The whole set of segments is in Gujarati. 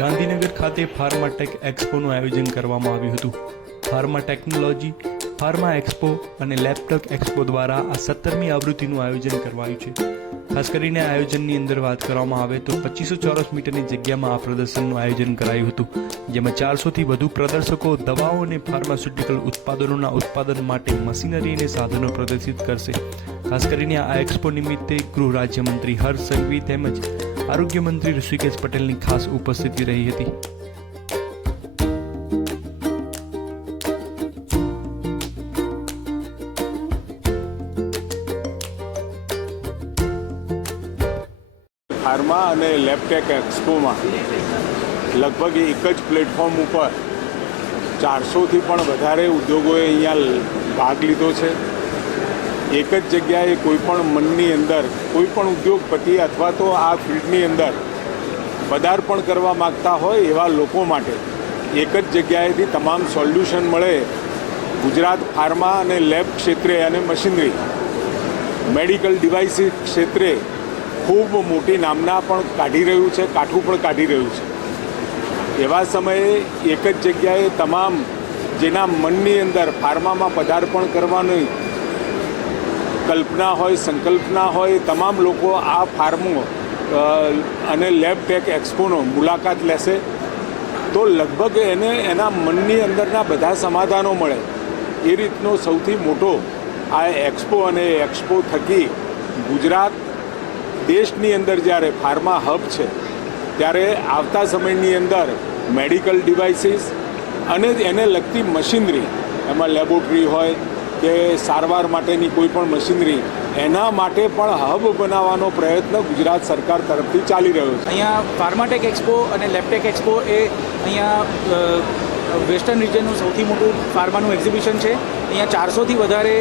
ગાંધીનગર ખાતે ફાર્માટેક એક્સપોનું આયોજન કરવામાં આવ્યું હતું. ફાર્મા ટેકનોલોજી, ફાર્મા એક્સપો અને લેપટોપ એક્સપો દ્વારા આ સત્તરમી આવૃત્તિનું આયોજન કરવાયું છે. ખાસ કરીને આયોજનની અંદર વાત કરવામાં આવે તો પચીસો ચોરસ મીટરની જગ્યામાં આ પ્રદર્શનનું આયોજન કરાયું હતું, જેમાં ચારસોથી વધુ પ્રદર્શકો દવાઓ અને ફાર્માસ્યુટિકલ ઉત્પાદનોના ઉત્પાદન માટે મશીનરી અને સાધનો પ્રદર્શિત કરશે. ખાસ કરીને આ એક્સપો નિમિત્તે ગૃહ રાજ્યમંત્રી હર્ષ સંઘવી તેમજ આરોગ્ય મંત્રી ઋષિકેશ પટેલની ખાસ ઉપસ્થિતિ રહી હતી. ફાર્મા અને લેબટેક એક્સપોમાં લગભગ એક જ પ્લેટફોર્મ ઉપર ચારસોથી પણ વધારે ઉદ્યોગોએ અહીંયા ભાગ લીધો છે. એક જ જગ્યાએ કોઈ પણ મનની અંદર કોઈપણ ઉદ્યોગપતિ અથવા તો આ ફિલ્ડની અંદર પદાર્પણ કરવા માગતા હોય એવા લોકો માટે એક જ જગ્યાએથી તમામ સોલ્યુશન મળે ગુજરાત ફાર્મા અને લેબ ક્ષેત્રે અને મશીનરી. મેડિકલ ડિવાઇસીસ ક્ષેત્રે ખૂબ મોટી નામના પણ કાઢી રહ્યું છે, કાઠું પણ કાઢી રહ્યું છે. એવા સમયે એક જ જગ્યાએ તમામ જેના મનની અંદર ફાર્મામાં પદાર્પણ કરવાની કલ્પના હોય, સંકલ્પના હોય, તમામ લોકો આ ફાર્મો અને લેબ ટેક એક્સપોનો મુલાકાત લેશે. તો લગભગ એને, એના મનની અંદરના બધા સમાધાનો મળે. એ રીતનો સૌથી મોટો આ એક્સપો અને એક્સપો થકી ગુજરાત દેશની અંદર જ્યારે ફાર્મા હબ છે, ત્યારે આવતા સમયની અંદર મેડિકલ ડિવાઇસીસ અને એને લગતી મશીનરી, એમાં લેબોરેટરી હોય કે સારવાર માટેની કોઈ પણ મશીનરી, એના માટે પણ હબ બનાવવાનો પ્રયત્ન ગુજરાત સરકાર તરફથી ચાલી રહ્યો છે. અહીંયા ફાર્માટેક એક્સપો અને લેપટેક એક્સપો એ અહીંયા વેસ્ટર્ન રિજનનું સૌથી મોટું ફાર્માનું એક્ઝિબિશન છે. અહીંયા ચારસોથી વધારે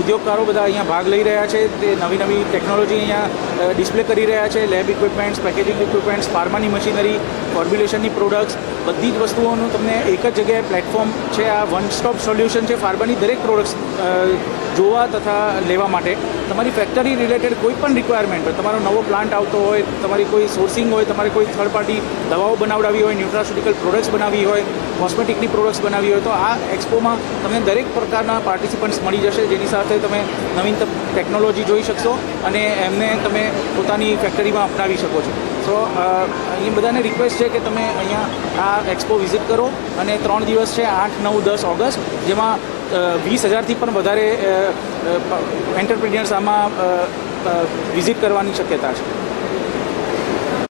ઉદ્યોગકારો બધા અહીંયા ભાગ લઈ રહ્યા છે. તે નવી નવી ટેકનોલોજી અહીંયા ડિસ્પ્લે કરી રહ્યા છે. લેબ ઇક્વિપમેન્ટ્સ પેકેજિંગ ઇક્વિપમેન્ટ્સ ફાર્માની મશીનરી ફોર્મ્યુલેશનની પ્રોડક્ટ્સ બધી જ વસ્તુઓનું તમને એક જ જગ્યાએ પ્લેટફોર્મ છે. આ વન સ્ટોપ સોલ્યુશન છે ફાર્માની દરેક પ્રોડક્ટ્સ જોવા તથા લેવા માટે. તમારી ફેક્ટરી રિલેટેડ કોઈ પણ રિક્વાયરમેન્ટ હોય તમારો નવો પ્લાન્ટ આવતો હોય, તમારી કોઈ સોર્સિંગ હોય, તમારે કોઈ થર્ડ પાર્ટી દવાઓ બનાવડાવી હોય ન્યુટ્રાસ્યુટિકલ પ્રોડક્ટ્સ બનાવવી હોય કોસ્મેટિકની પ્રોડક્ટ્સ બનાવી હોય, તો આ એક્સપોમાં તમને દરેક પ્રકારના પાર્ટિસિપન્ટ્સ મળી જશે, જેની સાથે તમે નવીનતમ ટેકનોલોજી જોઈ શકશો અને એમને તમે પોતાની ફેક્ટરીમાં અપનાવી શકો છો. સો અહીં બધાને રિક્વેસ્ટ છે કે તમે અહીંયા આ એક્સપો વિઝિટ કરો અને ત્રણ દિવસ છે, આઠ, નવ, દસ ઓગસ્ટ, જેમાં વીસ હજારથી પણ વધારે એન્ટરપ્રિન્યર્સ આમાં વિઝિટ કરવાની શક્યતા છે.